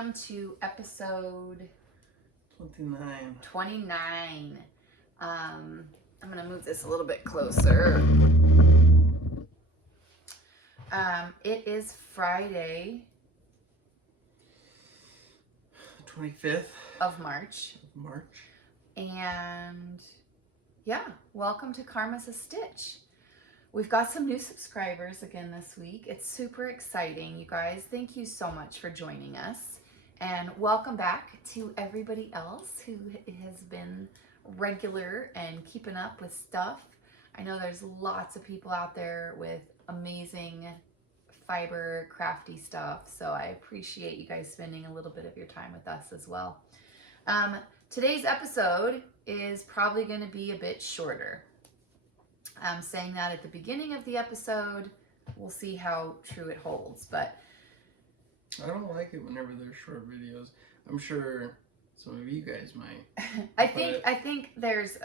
welcome to episode 29. I'm gonna move this a little bit closer. It is Friday, 25th of March. And yeah, welcome to Karma's a Stitch. We've got some new subscribers again this week. It's super exciting, you guys. Thank you so much for joining us. And welcome back to everybody else who has been regular and keeping up with stuff. I know there's lots of people out there with amazing fiber crafty stuff, so I appreciate you guys spending a little bit of your time with us as well. Today's episode is probably going to be a bit shorter. I'm saying that at the beginning of the episode. We'll see how true it holds, but I don't like it whenever they're short videos. I'm sure some of you guys might. I think there's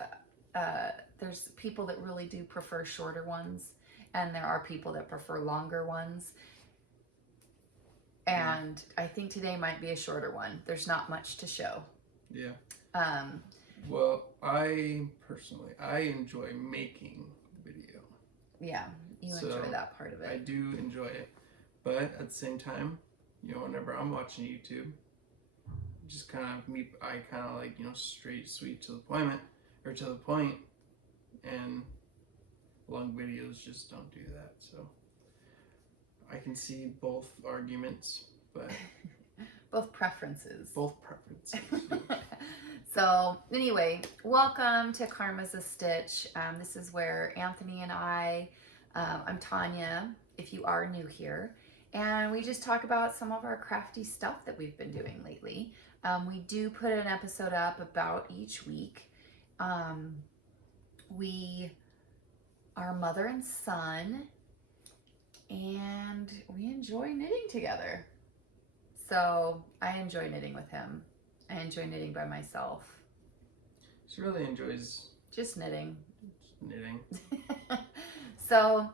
people that really do prefer shorter ones, and there are people that prefer longer ones. And I think today might be a shorter one. There's not much to show. Yeah. Well, I enjoy making video. Yeah, you enjoy that part of it. I do enjoy it. But at the same time, whenever I'm watching YouTube, just I kind of like, straight, sweet, to the point, and long videos just don't do that. So I can see both arguments, but both preferences. Yeah. So anyway, welcome to Karma's a Stitch. This is where Anthony and I'm Tanya, if you are new here, and we just talk about some of our crafty stuff that we've been doing lately. We do put an episode up about each week. We are mother and son, and we enjoy knitting together. So I enjoy knitting with him. I enjoy knitting by myself. She really enjoys just knitting. So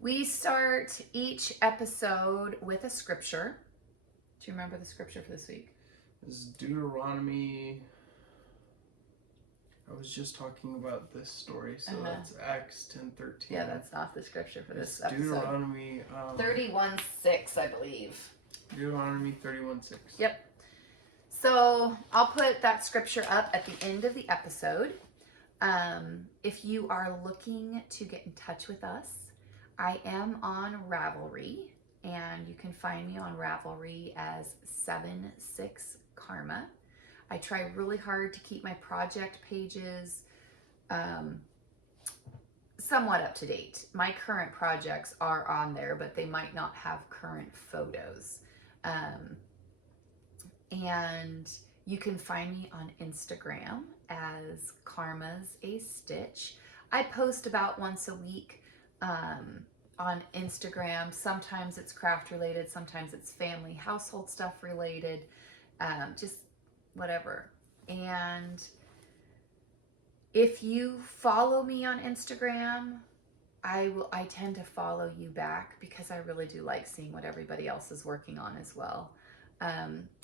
we start each episode with a scripture. Do you remember the scripture for this week? This is Deuteronomy. I was just talking about this story, so that's Acts 10:13. Yeah, that's not the scripture for this episode. Deuteronomy 31:6, I believe. Deuteronomy 31:6. Yep. So I'll put that scripture up at the end of the episode. If you are looking to get in touch with us, I am on Ravelry, and you can find me on Ravelry as 76Karma. I try really hard to keep my project pages somewhat up to date. My current projects are on there, but they might not have current photos. And you can find me on Instagram as Karma's a Stitch. I post about once a week on Instagram. Sometimes it's craft related, sometimes it's family, household stuff related, just whatever. And if you follow me on Instagram, I tend to follow you back because I really do like seeing what everybody else is working on as well.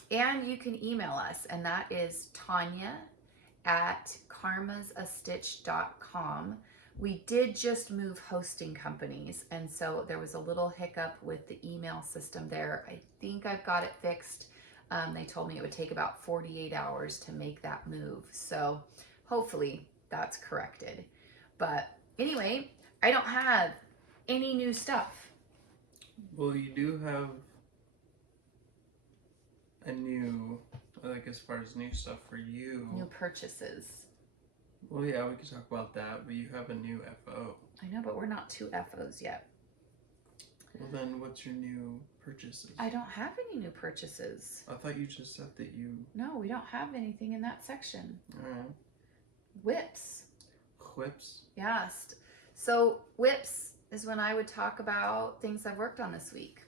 And you can email us, and that is Tanya@karmasastitch.com. We did just move hosting companies, and so there was a little hiccup with the email system there. I think I've got it fixed. They told me it would take about 48 hours to make that move, so hopefully that's corrected. But anyway, I don't have any new stuff. Well, you do have a new, as far as new stuff for you. New purchases. Well, yeah, we could talk about that, but you have a new FO. I know, but we're not 2 FOs yet. Well, then what's your new purchases? I don't have any new purchases. I thought you just said that you... No, we don't have anything in that section. All right. Whips. Whips? Yes. So whips is when I would talk about things I've worked on this week.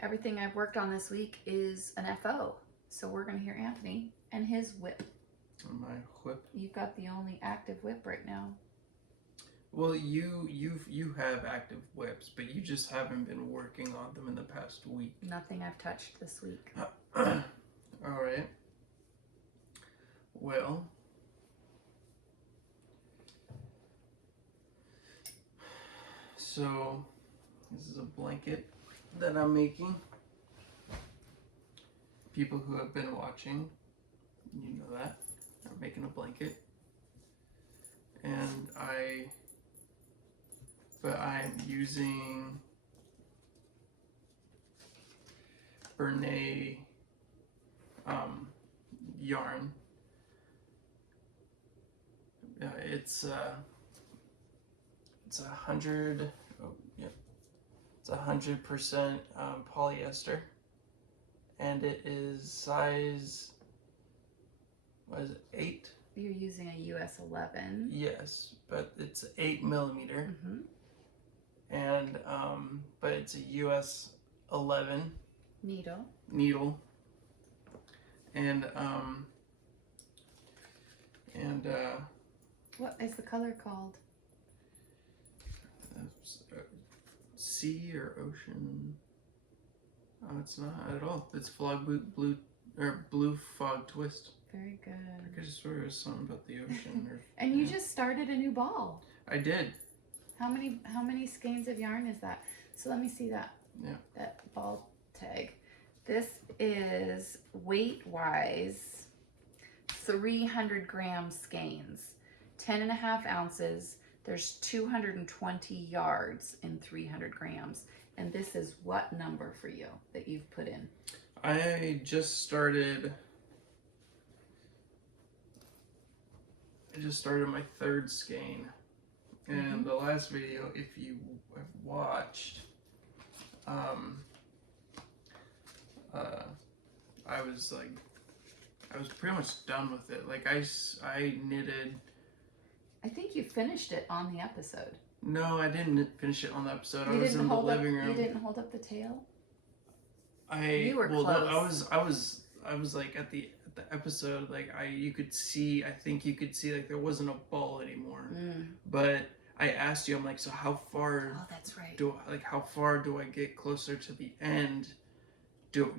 Everything I've worked on this week is an FO. So we're going to hear Anthony and his whip. My whip. You've got the only active whip right now. Well, you have active whips, but you just haven't been working on them in the past week. Nothing I've touched this week. All right. Well, so this is a blanket that I'm making. People who have been watching, you know that. I'm making a blanket. And I'm using Adminie yarn. It's 100. Oh, yep. It's 100% polyester, and it is size. What is it? 8. You're using a US 11. Yes, but it's 8mm, and but it's a US 11 needle, and what is the color called? Sea or ocean? Oh, it's not at all. It's blue fog twist. Very good. I could have swear it was something about the ocean. Or, and you just started a new ball. I did. How many skeins of yarn is that? So let me see that. Yeah. That ball tag. This is weight-wise 300 gram skeins, 10.5 ounces. There's 220 yards in 300 grams. And this is what number for you that you've put in? I just started my 3rd skein, and the last video, if you have watched, I was pretty much done with it. Like I knitted. I think you finished it on the episode. No, I didn't finish it on the episode. I was in the living room. You didn't hold up the tail? You were close. No, I was like at the episode, like you could see, I think you could see like there wasn't a ball anymore. But I asked you, I'm like, so how far? Oh, that's right. How far do I get closer to the end? Do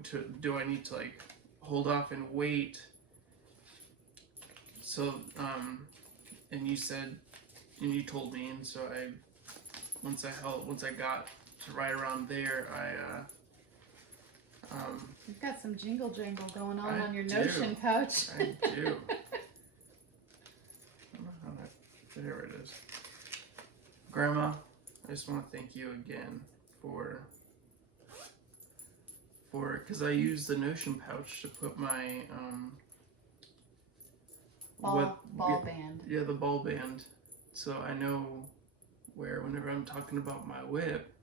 I need to like hold off and wait? So and you said, and you told me, and so once I got to right around there, You've got some jingle jangle going on your Notion pouch. I do. I don't know how there it is. Grandma, I just want to thank you again for because I used the Notion pouch to put my ball band. Yeah, the ball band. So I know where, whenever I'm talking about my whip,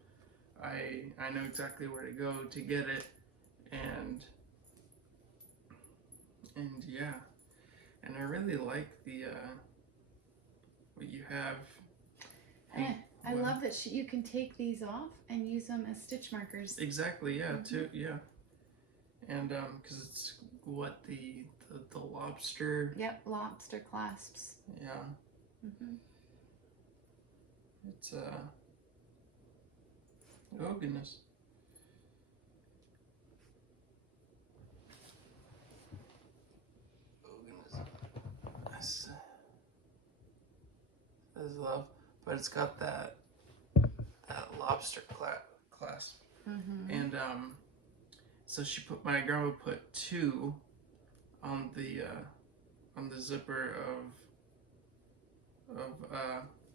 I know exactly where to go to get it, and yeah, and I really like the what you have. I love that you can take these off and use them as stitch markers. Exactly, yeah, too, yeah, and because it's what the lobster. Yep, lobster clasps. Yeah. It's oh goodness. Oh goodness. That's love, but it's got that lobster clasp, and so my grandma put 2 on the zipper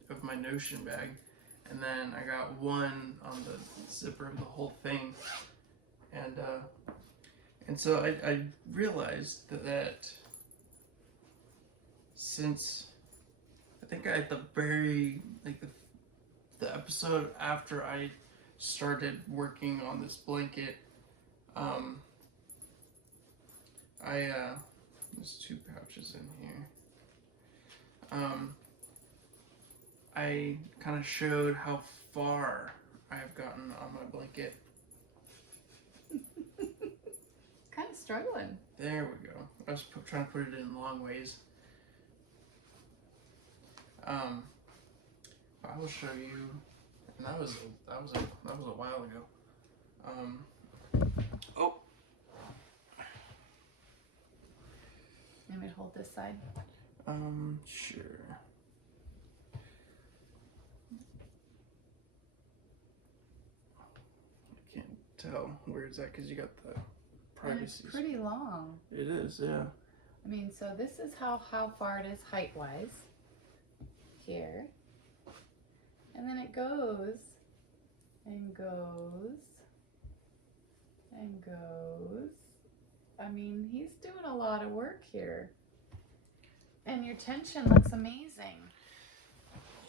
of my Notion bag, and then I got 1 on the zipper of the whole thing, and so I realized that since I think at the very the episode after I started working on this blanket, there's 2 pouches in here. I kind of showed how far I've gotten on my blanket. Kind of struggling. There we go. I was trying to put it in long ways. I will show you. And that was a while ago. Oh. Let me hold this side. Sure. I can't tell where it's at because you got the And privacy. it's pretty long. It is, yeah. I mean, so this is how far it is height-wise. Here. And then it goes and goes and goes. I mean, he's doing a lot of work here. And your tension looks amazing.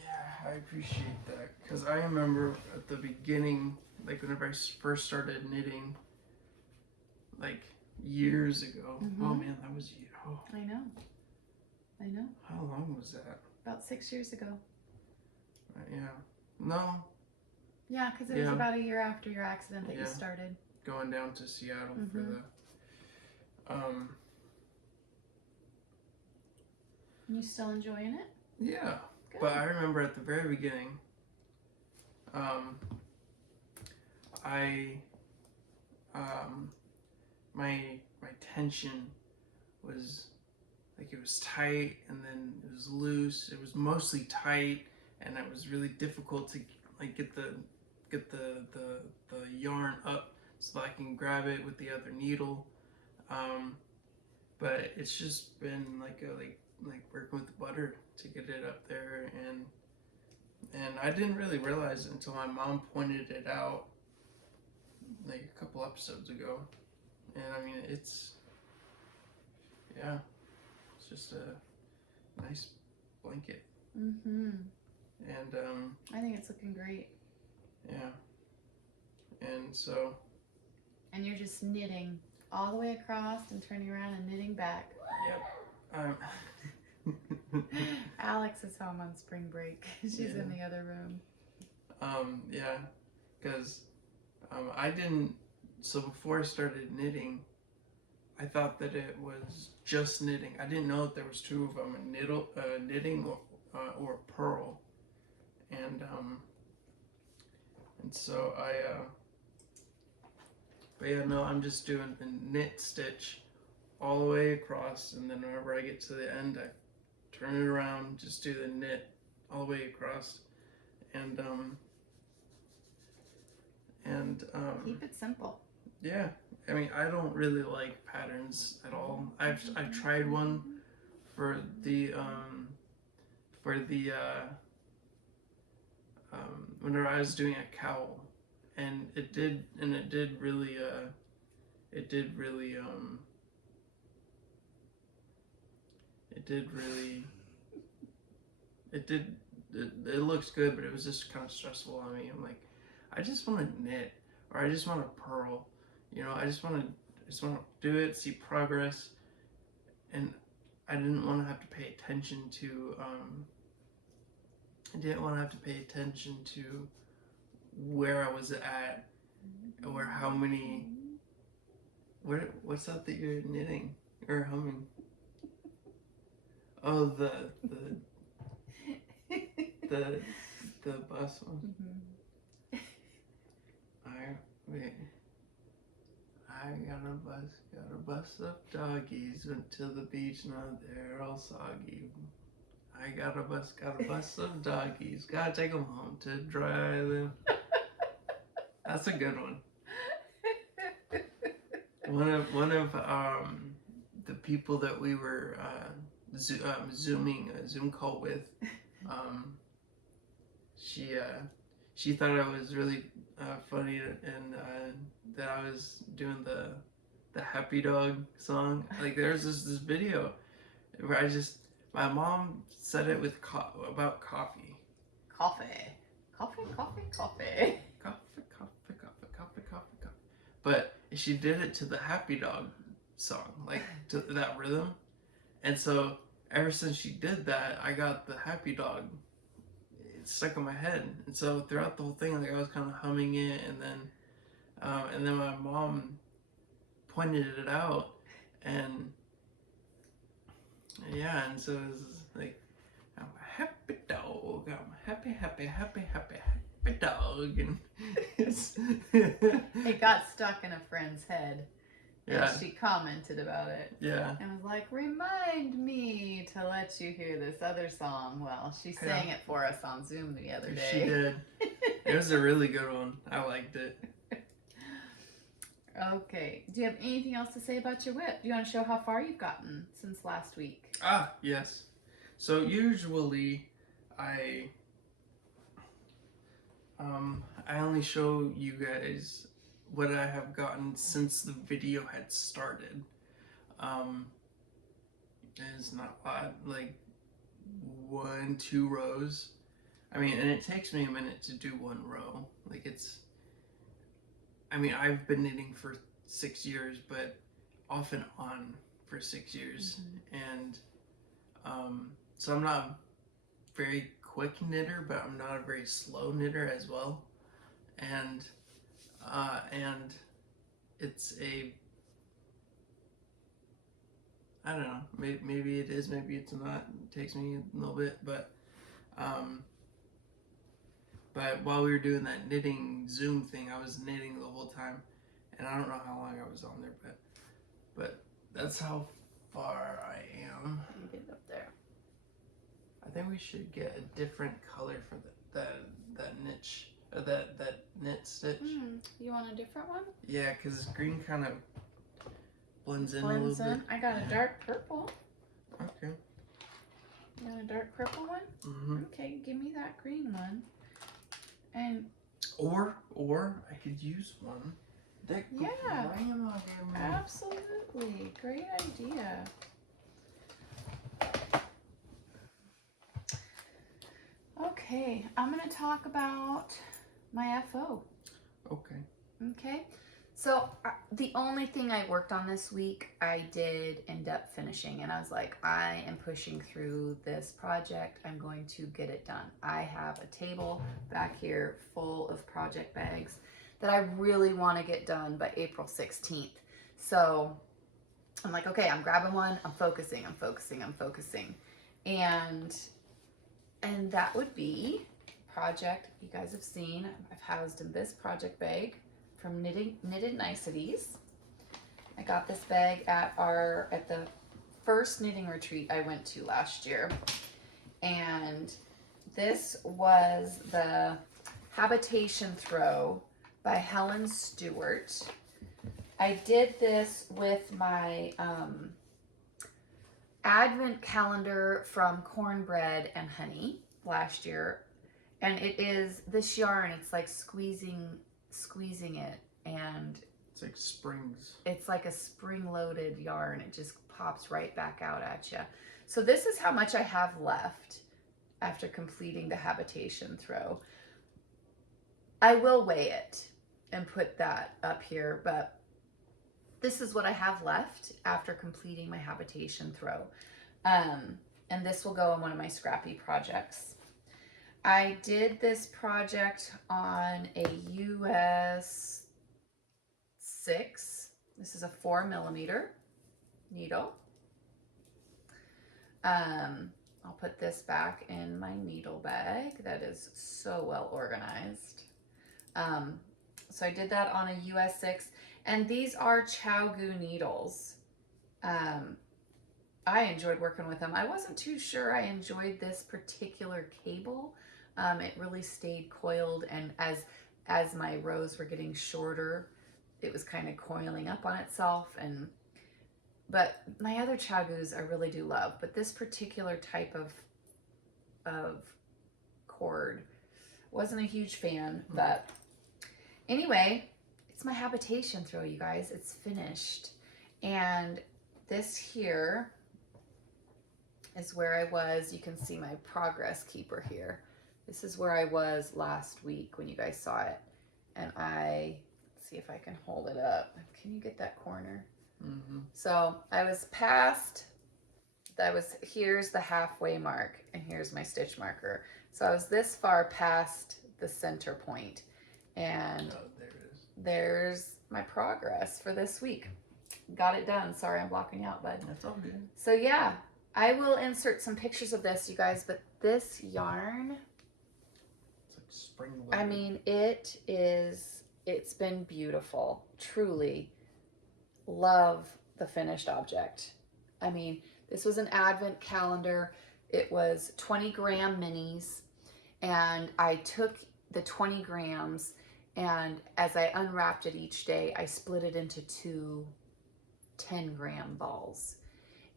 Yeah, I appreciate that. Because I remember at the beginning, like whenever I first started knitting, like years ago. Mm-hmm. Oh man, that was, oh. I know. How long was that? About 6 years ago. Yeah. No, Yeah, because it was about a year after your accident that you started. going down to Seattle for the, You still enjoying it? yeah. Good. But I remember at the very beginning, my tension was like it was tight and then it was loose. It was mostly tight and it was really difficult to like get the yarn up so that I can grab it with the other needle. But it's just been like working with butter to get it up there, and I didn't really realize it until my mom pointed it out like a couple episodes ago. And I mean, it's just a nice blanket. Mm-hmm. And I think it's looking great. yeah. And so. And you're just knitting all the way across and turning around and knitting back. Yep. Alex is home on spring break. She's in the other room. Yeah, because I didn't. So before I started knitting, I thought that it was just knitting. I didn't know that there was two of them: knitting or a purl. And so but yeah, no, I'm just doing the knit stitch all the way across, and then whenever I get to the end, I turn it around, just do the knit all the way across, and keep it simple. Yeah, I mean, I don't really like patterns at all. I've tried one for the whenever I was doing a cowl, and it did really it looks good, but it was just kind of stressful on me. I'm like, I just want to knit, or I just want to purl, you know. I just want to do it, see progress, and I didn't want to have to pay attention to where I was at, or how many. What's that you're knitting or humming? Oh, the bus one. Mm-hmm. I got a bus of doggies, went to the beach, now they're all soggy. I got a bus of doggies, gotta take them home to dry them. That's a good one. One of the people that we were Zooming a Zoom call with, she thought I was really funny, and that I was doing the Happy Dog song. Like there's this video where my mom said it with about coffee. Coffee. But she did it to the Happy Dog song, like to that rhythm. And so ever since she did that, I got the Happy Dog stuck in my head. And so throughout the whole thing, like I was kind of humming it, and then my mom pointed it out, and yeah, and so it was like, I'm a happy dog. oh, got my happy dog, and It got stuck in a friend's head. Yeah. And she commented about it. Yeah. And was like, remind me to let you hear this other song. Well, she sang it for us on Zoom the other day. She did. It was a really good one. I liked it. Okay. Do you have anything else to say about your whip? Do you want to show how far you've gotten since last week? Ah, yes. So usually I only show you guys what I have gotten since the video had started. It's not a lot, like 1-2 rows. I mean, and it takes me a minute to do one row. Like I've been knitting for 6 years, but off and on for 6 years. And so I'm not a very quick knitter, but I'm not a very slow knitter as well. And it's I don't know, maybe it is, maybe it's not. It takes me a little bit, but while we were doing that knitting Zoom thing, I was knitting the whole time, and I don't know how long I was on there, but that's how far I am. You get up there. I think we should get a different color for that niche, or that knit stitch. You want a different one? Yeah, because green kind of blends in a little bit. I got a dark purple. Okay. You want a dark purple one? Okay, give me that green one. And or I could use one that grandma gave me. Absolutely, great idea. Okay, I'm gonna talk about my FO. Okay, so the only thing I worked on this week, I did end up finishing, and I was like, I am pushing through this project. I'm going to get it done. I have a table back here full of project bags that I really want to get done by April 16th. So I'm like, okay, I'm grabbing one. I'm focusing. And that would be project you guys have seen. I've housed in this project bag from Knitted Niceties. I got this bag at the first knitting retreat I went to last year. And this was the Habitation Throw by Helen Stewart. I did this with my Advent calendar from Cornbread and Honey last year. And it is this yarn, it's like squeezing it, and it's like springs. It's like a spring-loaded yarn. It just pops right back out at you. So this is how much I have left after completing the Habitation Throw. I will weigh it and put that up here, but this is what I have left after completing my Habitation Throw. And this will go in one of my scrappy projects. I did this project on a US 6. This is a 4mm needle. I'll put this back in my needle bag that is so well organized. So I did that on a US 6, and these are Chowgu needles. I enjoyed working with them. I wasn't too sure I enjoyed this particular cable. It really stayed coiled, and as my rows were getting shorter, it was kind of coiling up on itself. But my other Chowgus I really do love, but this particular type of cord, wasn't a huge fan. But anyway, it's my Habitation Throw, you guys. It's finished, and this here is where I was. You can see my progress keeper here. This is where I was last week when you guys saw it. And let's see if I can hold it up. Can you get that corner? So I was here's the halfway mark, and here's my stitch marker. So I was this far past the center point, and there it is. There's my progress for this week. Got it done. Sorry, I'm blocking you out, bud. That's all good. So yeah, I will insert some pictures of this, you guys, but this yarn, It's like spring I weather. mean, it's been beautiful. Truly love the finished object. I mean, this was an advent calendar. It was 20-gram minis, and I took the 20 grams, and as I unwrapped it each day, I split it into two 10-gram balls.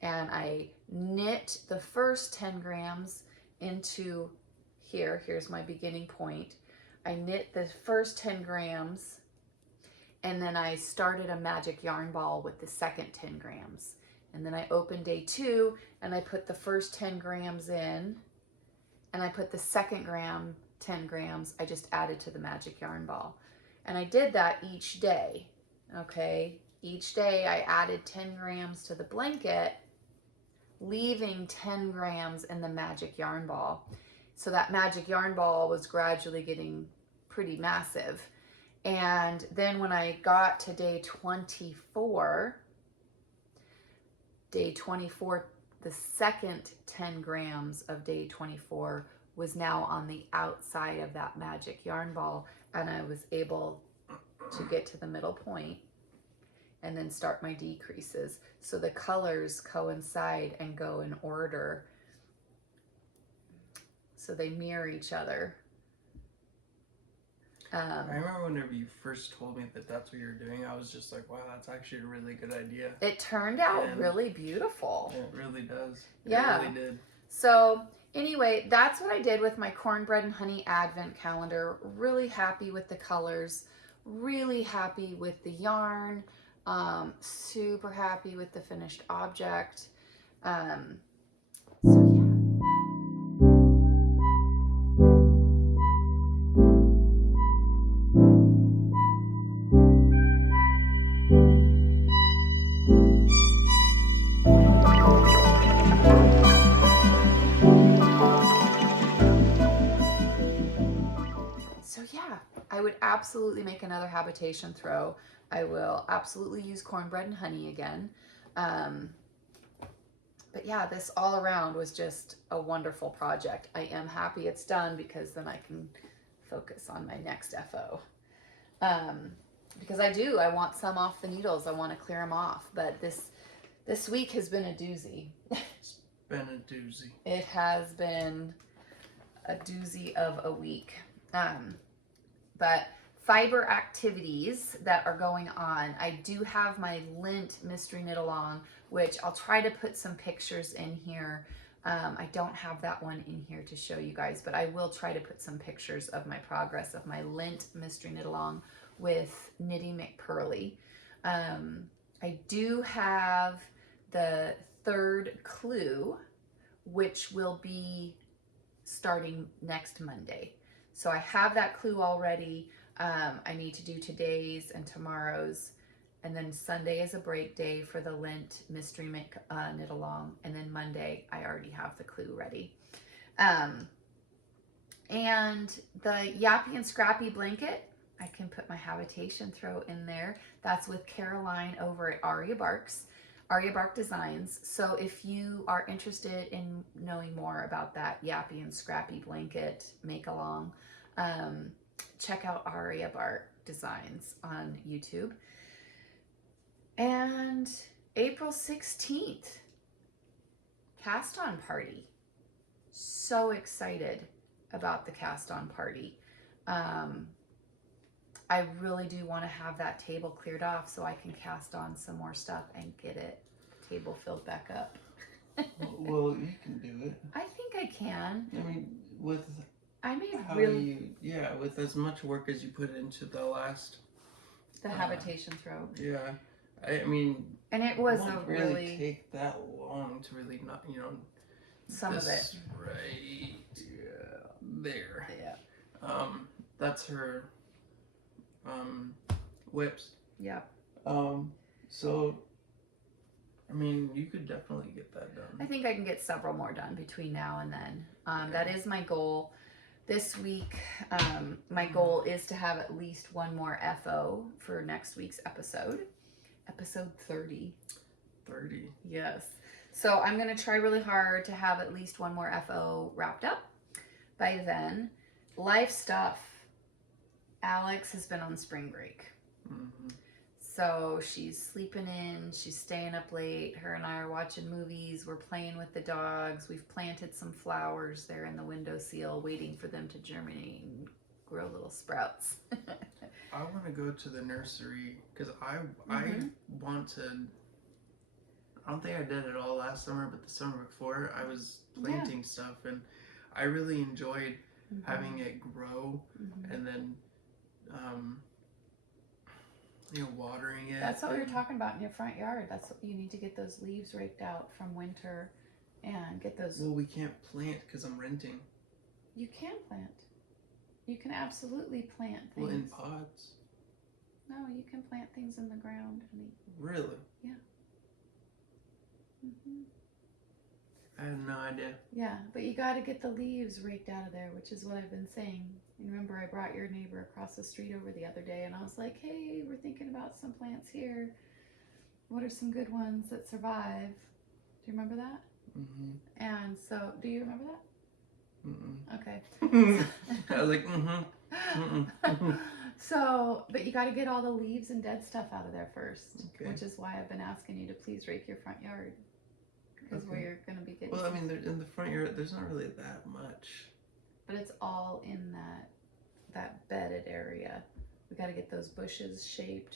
And I knit the first 10 grams into here's my beginning point. I knit the first 10 grams, and then I started a magic yarn ball with the second 10 grams. And then I opened day 2, and I put the first 10 grams in, and I put the second 10 grams, I just added to the magic yarn ball. And I did that each day, okay? Each day I added 10 grams to the blanket, leaving 10 grams in the magic yarn ball. So that magic yarn ball was gradually getting pretty massive. And then when I got to day 24, the second 10 grams of day 24 was now on the outside of that magic yarn ball, and I was able to get to the middle point and then start my decreases. So the colors coincide and go in order, so they mirror each other. I remember whenever you first told me that that's what you were doing, I was just like, wow, that's actually a really good idea. It turned out really beautiful. It really does. Yeah. It really did. So anyway, that's what I did with my cornbread and honey advent calendar. Really happy with the colors, really happy with the yarn, super happy with the finished object. So yeah. I would absolutely make another habitation throw. I will absolutely use cornbread and honey again. But yeah, this all around was just a wonderful project. I am happy it's done, because then I can focus on my next FO. Because I want some off the needles. I want to clear them off. But this week has been a doozy. It's been a doozy. It has been a doozy of a week. But fiber activities that are going on. I do have my lint mystery knit along, which I'll try to put some pictures in here. I don't have that one in here to show you guys, but I will try to put some pictures of my progress of my lint mystery knit along with Knitting McPurley. I do have the third clue, which will be starting next Monday. So I have that clue already. I need to do today's and tomorrow's, and then Sunday is a break day for the lint mystery knit along, and then Monday I already have the clue ready. And the Yappy and Scrappy blanket, I can put my habitation throw in there. That's with Caroline over at Aria Bark Designs. So if you are interested in knowing more about that Yappy and Scrappy blanket make along, check out Aria Bark Designs on YouTube. And April 16th, cast on party. So excited about the cast on party. I really do want to have that table cleared off so I can cast on some more stuff and get it table filled back up. Well, you can do it. I think I can. I mean, with with as much work as you put into the last habitation throw. Yeah, I mean, and it was won't really take that long to really not, some of it right there. Yeah. That's her whips. Yeah. So I mean, you could definitely get that done. I think I can get several more done between now and then. Okay. That is my goal. This week, my goal is to have at least one more FO for next week's episode. Episode 30. 30. Yes. So I'm going to try really hard to have at least one more FO wrapped up by then. Life stuff. Alex has been on spring break. Mm-hmm. So she's sleeping in, she's staying up late. Her and I are watching movies. We're playing with the dogs. We've planted some flowers there in the windowsill, waiting for them to germinate and grow little sprouts. I want to go to the nursery because I want to. I don't think I did it all last summer, but the summer before I was planting stuff, and I really enjoyed having it grow and then watering it. That's what we were talking about in your front yard. That's what you need to get those leaves raked out from winter and get those. Well, we can't plant because I'm renting. You can plant. You can absolutely plant things. Well, in pots. No, you can plant things in the ground, honey. Really? Yeah. I had no idea. Yeah, but you got to get the leaves raked out of there, which is what I've been saying. You remember I brought your neighbor across the street over the other day, and I was like, hey, we're thinking about some plants here. What are some good ones that survive? Do you remember that? Mm-hmm. And so, do you remember that? Mm-mm. Okay. I was like, mm-hmm. So, but you got to get all the leaves and dead stuff out of there first, Okay. which is why I've been asking you to please rake your front yard. Because where you're going to be getting. Well, I mean, in the front yard, there's not really that much. But it's all in that bedded area. We got to get those bushes shaped,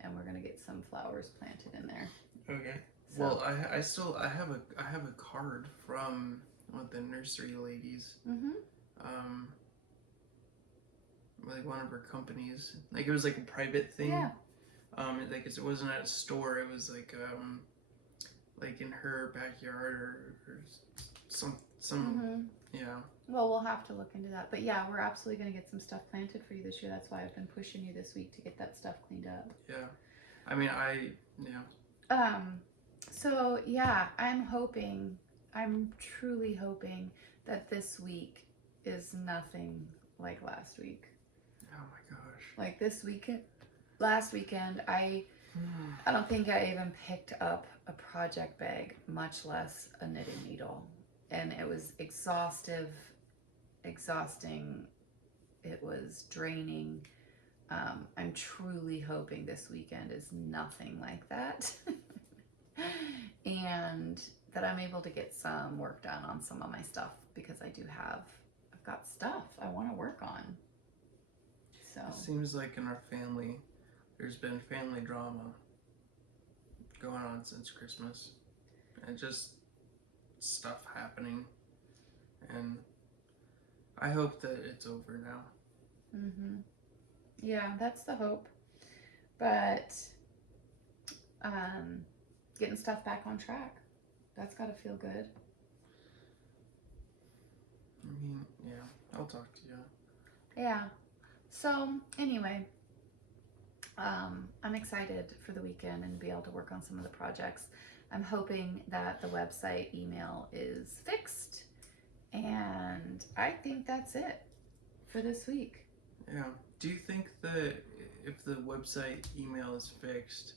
and we're going to get some flowers planted in there. Okay. So, Well, I have a card from one of the nursery ladies. Like one of her companies. Like it was like a private thing. Yeah. Like it wasn't at a store. It was like in her backyard or some yeah. Well, we'll have to look into that. But yeah, we're absolutely going to get some stuff planted for you this year. That's why I've been pushing you this week to get that stuff cleaned up. Yeah. I mean, yeah. So yeah, I'm truly hoping that this week is nothing like last week. Oh my gosh. Like last weekend, I don't think I even picked up a project bag, much less a knitting needle. And it was exhausting. It was draining. I'm truly hoping this weekend is nothing like that. And that I'm able to get some work done on some of my stuff, because I've got stuff I want to work on. So it seems like in our family, there's been family drama going on since Christmas, and just stuff happening, and I hope that it's over now. Yeah, that's the hope. But getting stuff back on track, that's got to feel good. I mean, yeah, I'll talk to you. Yeah. So anyway, I'm excited for the weekend and be able to work on some of the projects. I'm hoping that the website email is fixed, and I think that's it for this week. Yeah. Do you think that if the website email is fixed,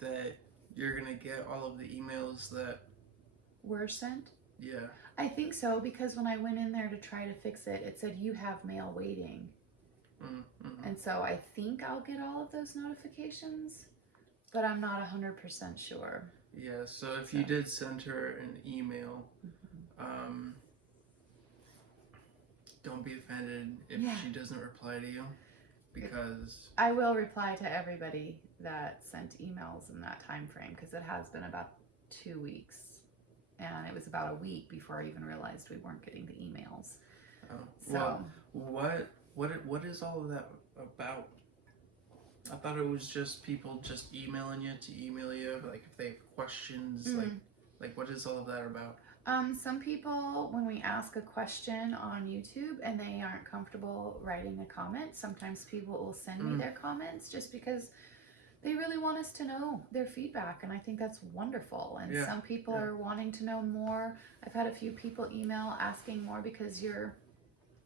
that you're gonna get all of the emails that were sent? Yeah. I think so, because when I went in there to try to fix it, it said you have mail waiting. And so I think I'll get all of those notifications, but I'm not 100% sure. Yeah, so if you did send her an email, don't be offended if she doesn't reply to you, because I will reply to everybody that sent emails in that time frame, because it has been about 2 weeks, and it was about a week before I even realized we weren't getting the emails. Well, what is all of that about? I thought it was just people just emailing you to email you, like if they have questions, like what is all of that about? Some people, when we ask a question on YouTube and they aren't comfortable writing a comment, sometimes people will send me their comments just because they really want us to know their feedback, and I think that's wonderful. And some people are wanting to know more. I've had a few people email asking more, because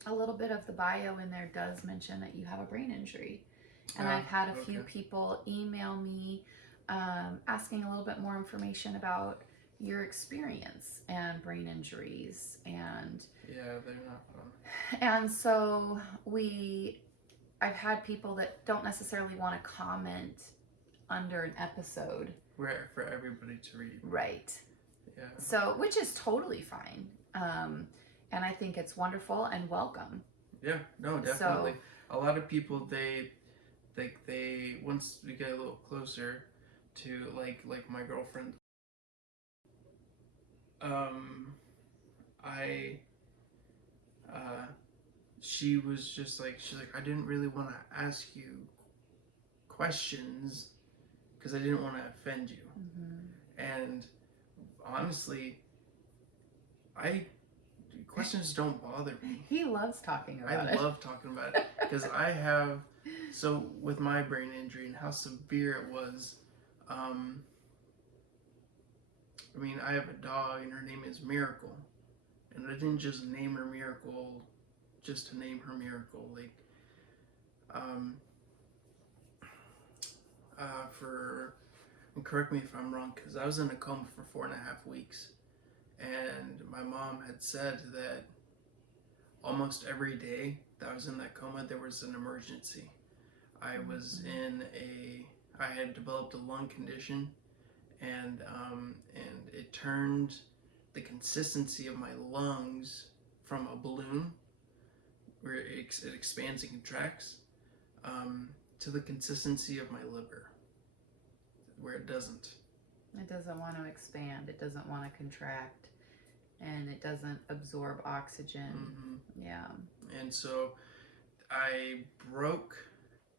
a little bit of the bio in there does mention that you have a brain injury. And I've had a few people email me asking a little bit more information about your experience and brain injuries. And Yeah, they're not fun. and so I've had people that don't necessarily want to comment under an episode. Rare for everybody to read. Right. Yeah. So, which is totally fine. And I think it's wonderful and welcome. Yeah, no, definitely. So, a lot of people, they once we get a little closer to like my girlfriend, she was just like, she's like, I didn't really want to ask you questions because I didn't want to offend you. And honestly, questions don't bother me. He loves talking about it. I love talking about it because I have, so with my brain injury and how severe it was, I mean, I have a dog and her name is Miracle, and I didn't just name her Miracle just to name her Miracle. Like, and correct me if I'm wrong, because I was in a coma for 4.5 weeks, and my mom had said that almost every day that I was in that coma, there was an emergency. I was I had developed a lung condition, and it turned the consistency of my lungs from a balloon, where it expands and contracts, to the consistency of my liver, where it doesn't. It doesn't want to expand. It doesn't want to contract. And it doesn't absorb oxygen. Yeah. And so I broke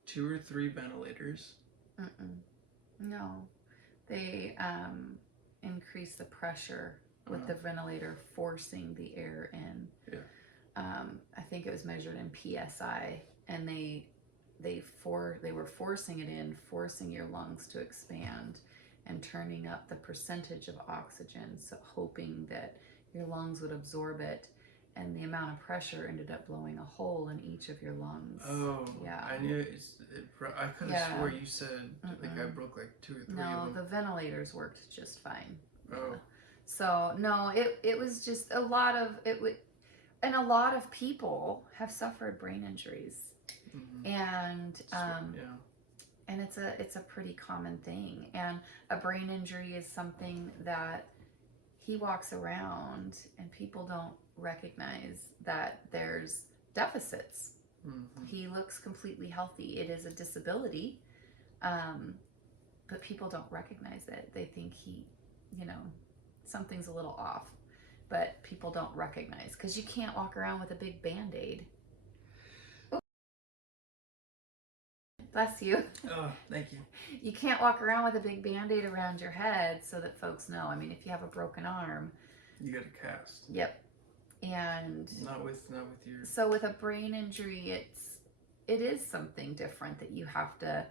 2 or 3 ventilators. No. They increase the pressure with the ventilator forcing the air in. Yeah. I think it was measured in PSI, and they were forcing it in, forcing your lungs to expand and turning up the percentage of oxygen, so hoping that your lungs would absorb it, and the amount of pressure ended up blowing a hole in each of your lungs. Oh, yeah. I knew I could have swore you said like I broke like 2 or 3 No, of them. the ventilators worked just fine. Oh. So no, it was just a lot of and a lot of people have suffered brain injuries, and and it's a pretty common thing. And a brain injury is something that he walks around and people don't recognize that there's deficits. He looks completely healthy. It is a disability, but people don't recognize it. They think something's a little off, but people don't recognize, because you can't walk around with a big Band-Aid. Ooh. Bless you. Oh, thank you. You can't walk around with a big Band-Aid around your head so that folks know. I mean, if you have a broken arm, you get a cast. Yep. And not with your. So with a brain injury, it is something different that you have to.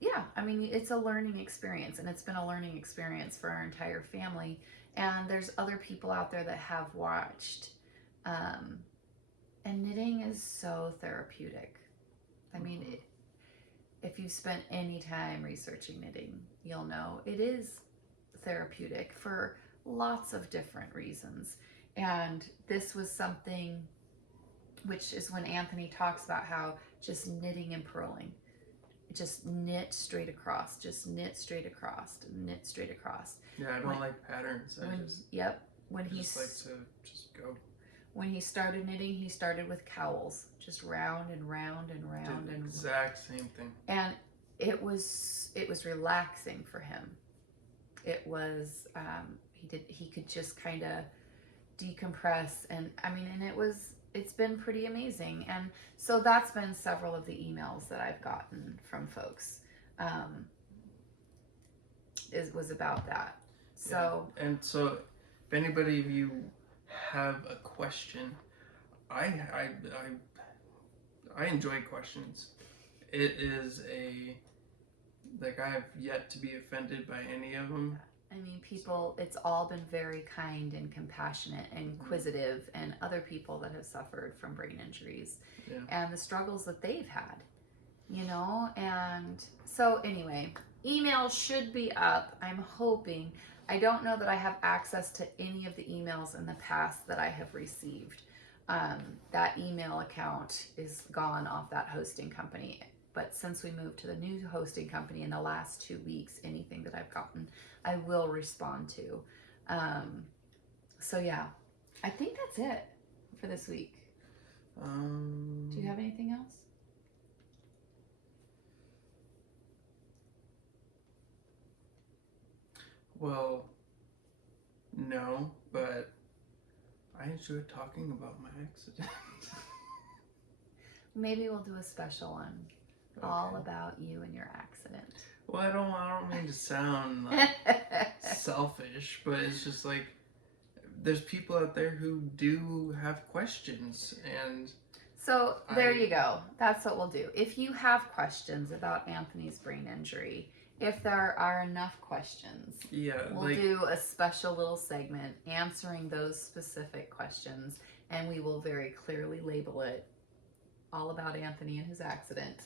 Yeah, I mean, it's a learning experience, and it's been a learning experience for our entire family. And there's other people out there that have watched, and knitting is so therapeutic. I mean, if you've spent any time researching knitting, you'll know it is therapeutic for lots of different reasons. And this was something, which is when Anthony talks about how just knitting and purling, just knit straight across, just knit straight across, knit straight across. Yeah, I don't like patterns. When he just like to just go. When he started knitting, he started with cowls, just round and round and round and exact same thing. And it was relaxing for him. It was he could just kind of decompress, and I mean, and it's been pretty amazing. And so that's been several of the emails that I've gotten from folks. Was about that. So and so if anybody of you have a question, I enjoy questions. It is I have yet to be offended by any of them. I mean, people, it's all been very kind and compassionate and inquisitive, and other people that have suffered from brain injuries and the struggles that they've had, and so anyway, email should be up. I'm hoping. I don't know that I have access to any of the emails in the past that I have received. That email account is gone off that hosting company. But since we moved to the new hosting company in the last 2 weeks, anything that I've gotten, I will respond to. So yeah, I think that's it for this week. Do you have anything else? Well, no, but I enjoyed talking about my accident. Maybe we'll do a special one all about you and your accident. Well, I don't mean to sound like selfish, but it's just like there's people out there who do have questions, and so there you go. That's what we'll do. If you have questions about Anthony's brain injury, if there are enough questions, we'll do a special little segment answering those specific questions, and we will very clearly label it all about Anthony and his accident.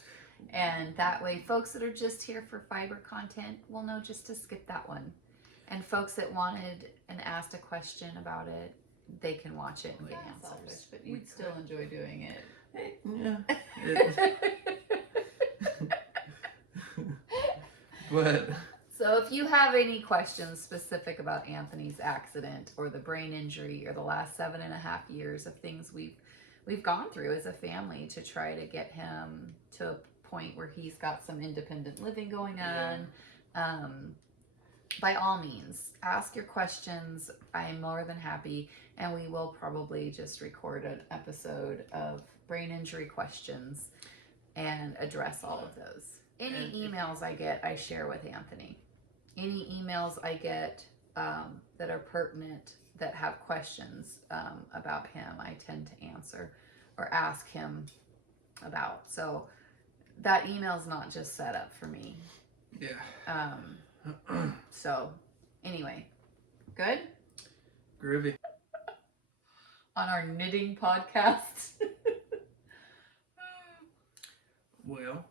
And that way, folks that are just here for fiber content will know just to skip that one. And folks that wanted and asked a question about it, they can watch it and get answers. But you'd still enjoy doing it. Yeah. But so if you have any questions specific about Anthony's accident or the brain injury or the last 7.5 years of things we've gone through as a family to try to get him to a point where he's got some independent living going on, by all means, ask your questions. I am more than happy, and we will probably just record an episode of brain injury questions and address all of those. Any emails I get, I share with Anthony. Any emails I get that are pertinent, that have questions about him, I tend to answer or ask him about. So that email's not just set up for me. Yeah. So anyway, good? Groovy. On our knitting podcast. Well,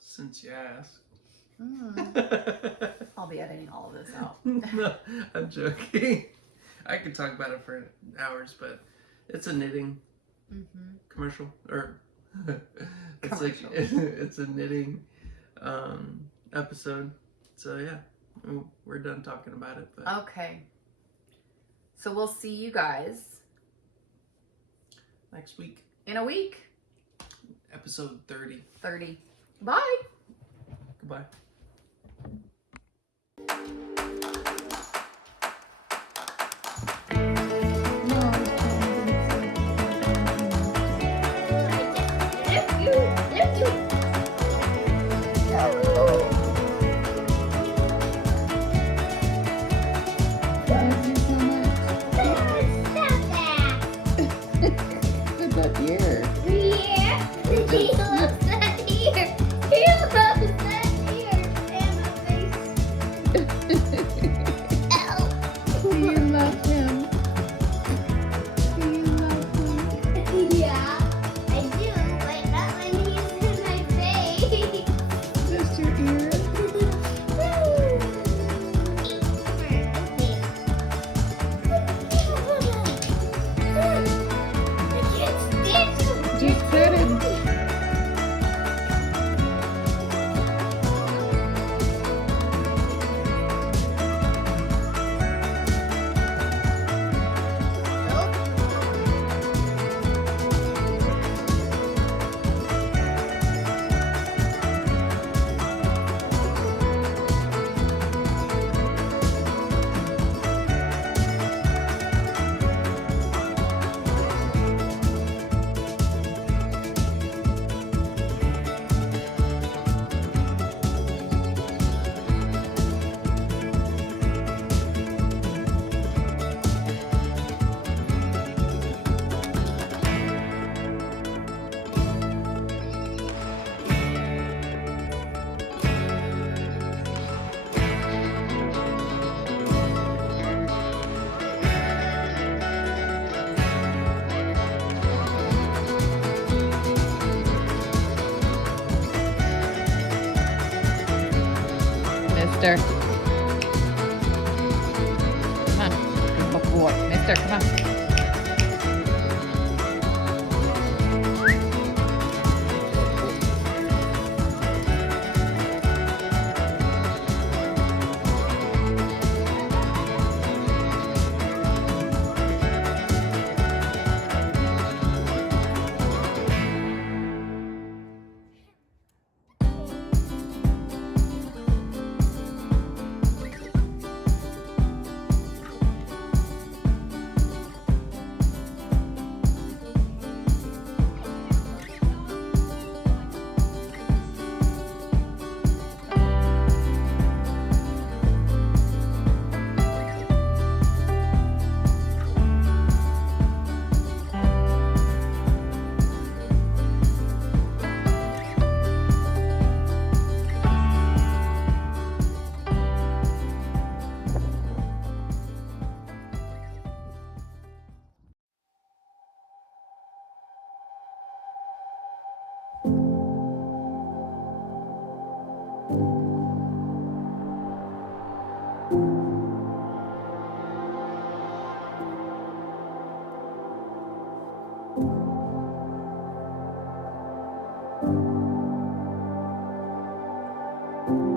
since you asked. I'll be editing all of this out. No, I'm joking. I could talk about it for hours, but it's a knitting commercial, or it's commercial. It's a knitting episode. So yeah, we're done talking about it. But Okay. So we'll see you guys next week. In a week. Episode 30. Bye. Goodbye. mister. Come on. Good boy. Mister, come on.